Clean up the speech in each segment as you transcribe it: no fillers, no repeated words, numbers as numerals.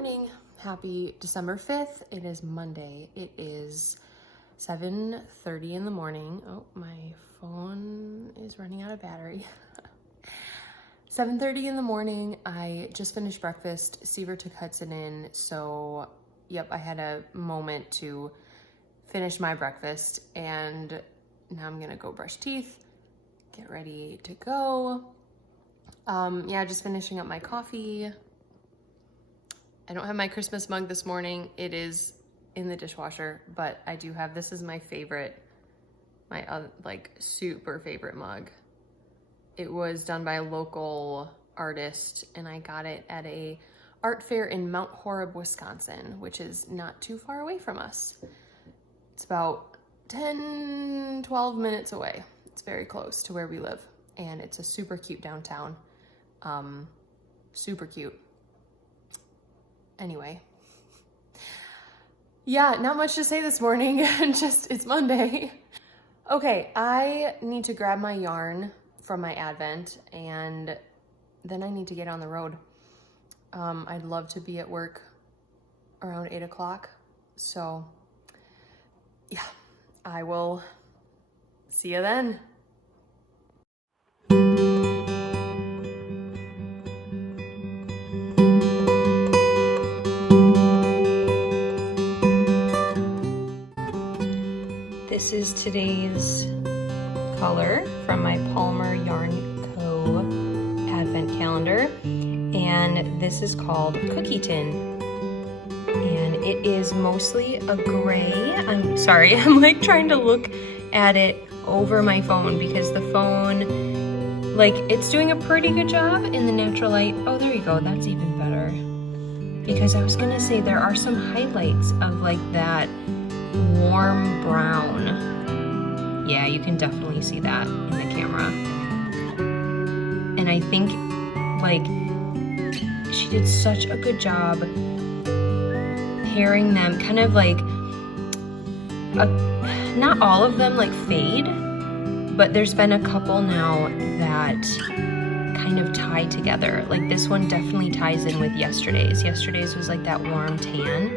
morning. Happy December 5th. It is Monday. It is 7:30 in the morning. Oh, my phone is running out of battery. 7:30 in the morning. I just finished breakfast. Seaver took Hudson in. So, yep, I had a moment to finish my breakfast. And now I'm going to go brush teeth, get ready to go. Yeah, just finishing up my coffee. I don't have my Christmas mug this morning. It is in the dishwasher, but I do have, this is my favorite, my like super favorite mug. It was done by a local artist and I got it at a art fair in Mount Horeb, Wisconsin, which is not too far away from us. It's about 10-12 minutes away. It's very close to where we live and it's a super cute downtown. Super cute. Anyway, yeah, not much to say this morning. Just, it's Monday. Okay, I need to grab my yarn from my Advent and then I need to get on the road. I'd love to be at work around 8 o'clock. So yeah, I will see you then. This is today's color from my Palmer Yarn Co. Advent calendar, and this is called Cookie Tin, and it is mostly a gray. I'm sorry, I'm like trying to look at it over my phone because the phone, like, it's doing a pretty good job in the natural light. Oh, there you go, that's even better. Because I was gonna say there are some highlights of like that warm brown. Yeah, you can definitely see that in the camera. And I think like she did such a good job pairing them, kind of like not all of them like fade, but there's been a couple now that kind of tie together. Like this one definitely ties in with yesterday's. Yesterday's was like that warm tan.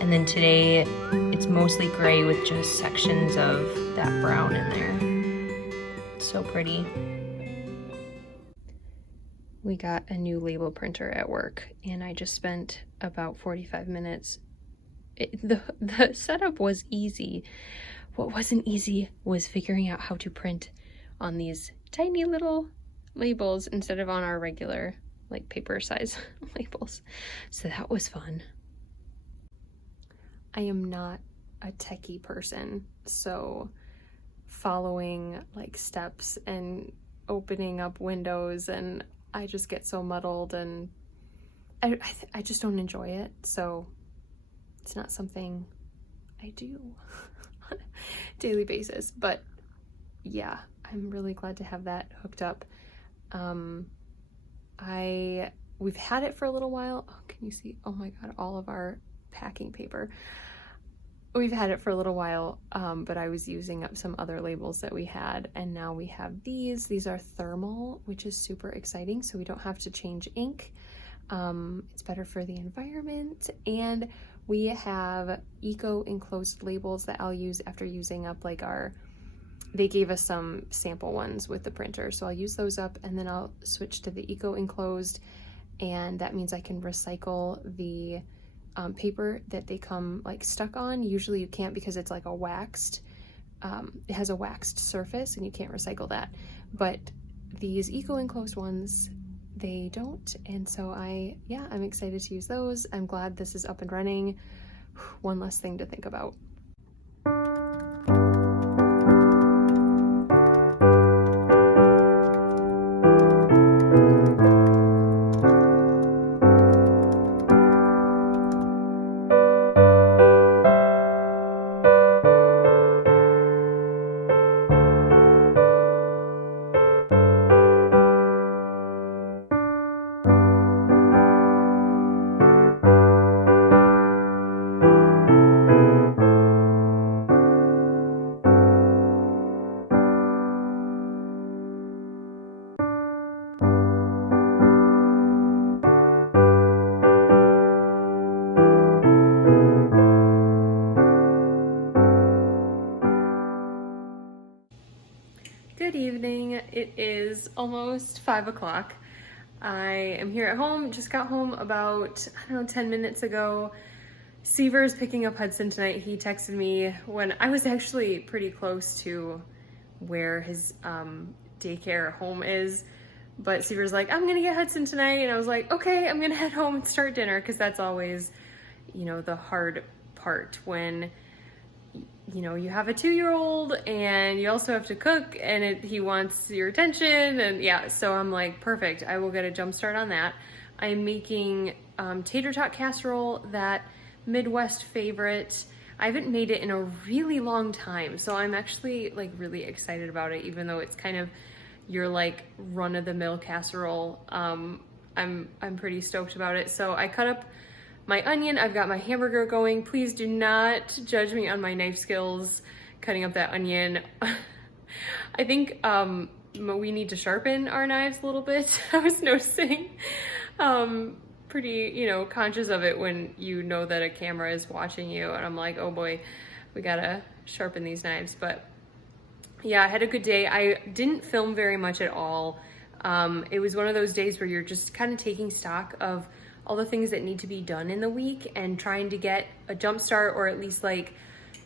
And then today, it's mostly gray with just sections of that brown in there. It's so pretty. We got a new label printer at work, and I just spent about 45 minutes. The setup was easy. What wasn't easy was figuring out how to print on these tiny little labels instead of on our regular, like, paper size labels. So that was fun. I am not a techie person, so following like steps and opening up windows, and I just get so muddled and I just don't enjoy it, so it's not something I do on a daily basis. But yeah, I'm really glad to have that hooked up. We've had it for a little while. Oh, can you see? Oh my god, all of our packing paper. We've had it for a little while, but I was using up some other labels that we had, and now we have these. These are thermal, which is super exciting, so we don't have to change ink. It's better for the environment, and we have eco-enclosed labels that I'll use after using up like they gave us some sample ones with the printer, so I'll use those up, and then I'll switch to the eco-enclosed, and that means I can recycle the paper that they come like stuck on. Usually you can't because it's like a waxed, it has a waxed surface and you can't recycle that. But these eco-enclosed ones, they don't. And so I'm excited to use those. I'm glad this is up and running. One less thing to think about. is almost 5 o'clock. I am here at home, just got home about, I don't know, 10 minutes ago. Seaver is picking up Hudson tonight. He texted me when I was actually pretty close to where his daycare home is. But Seaver's like, I'm gonna get Hudson tonight. And I was like, okay, I'm gonna head home and start dinner, because that's always, you know, the hard part when, you know, you have a 2-year-old and you also have to cook and he wants your attention. And yeah, so I'm like, perfect. I will get a jump start on that. I'm making tater tot casserole, that Midwest favorite. I haven't made it in a really long time, so I'm actually like really excited about it, even though it's kind of your like run-of-the-mill casserole. I'm pretty stoked about it. So I cut up my onion, I've got my hamburger going. Please do not judge me on my knife skills cutting up that onion. I think we need to sharpen our knives a little bit. I was noticing, pretty, you know, conscious of it when you know that a camera is watching you, and I'm like, oh boy, we gotta sharpen these knives. But yeah, I had a good day. I didn't film very much at all. It was one of those days where you're just kind of taking stock of all the things that need to be done in the week and trying to get a jump start, or at least like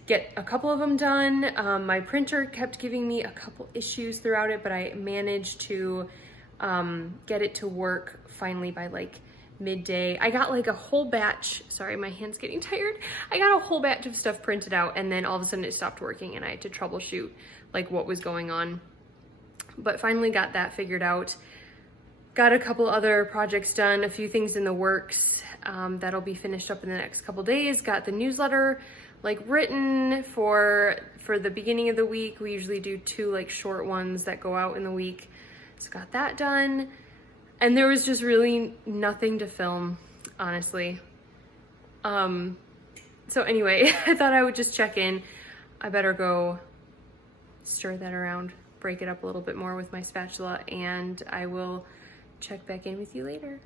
get a couple of them done. My printer kept giving me a couple issues throughout it, but I managed to get it to work finally by like midday. I got like a whole batch, sorry, my hand's getting tired. I got a whole batch of stuff printed out, and then all of a sudden it stopped working and I had to troubleshoot like what was going on. But finally got that figured out. Got a couple other projects done, a few things in the works that'll be finished up in the next couple days. Got the newsletter like written for the beginning of the week. We usually do 2 like short ones that go out in the week. So got that done. And there was just really nothing to film, honestly. So anyway, I thought I would just check in. I better go stir that around, break it up a little bit more with my spatula, and I will check back in with you later.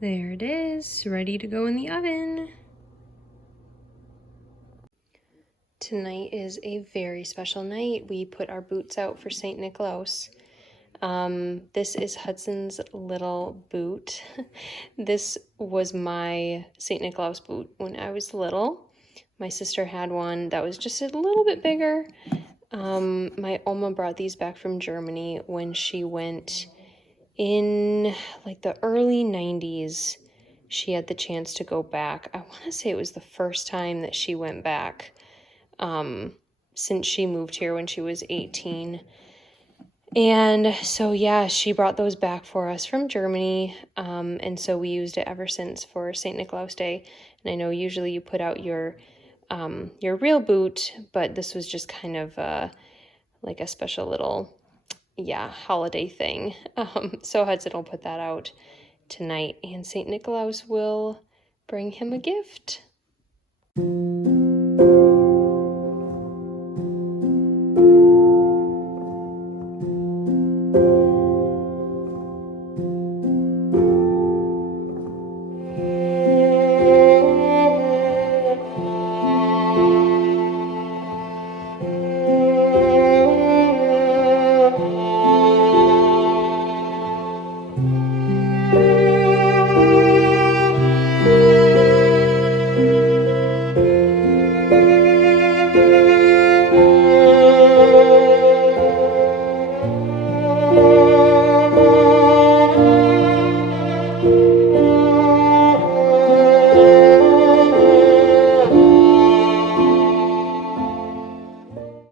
There it is, ready to go in the oven. Tonight is a very special night. We put our boots out for St. Nicholas. This is Hudson's little boot. This was my St. Nicholas boot when I was little. My sister had one that was just a little bit bigger. My Oma brought these back from Germany when she went in like the early 90s. She had the chance to go back. I want to say it was the first time that she went back since she moved here when she was 18. And so yeah, she brought those back for us from Germany, and so we used it ever since for St. Nicholas Day. And I know usually you put out your real boot, but this was just kind of like a special little holiday thing. So Hudson will put that out tonight, and St. Nicholas will bring him a gift.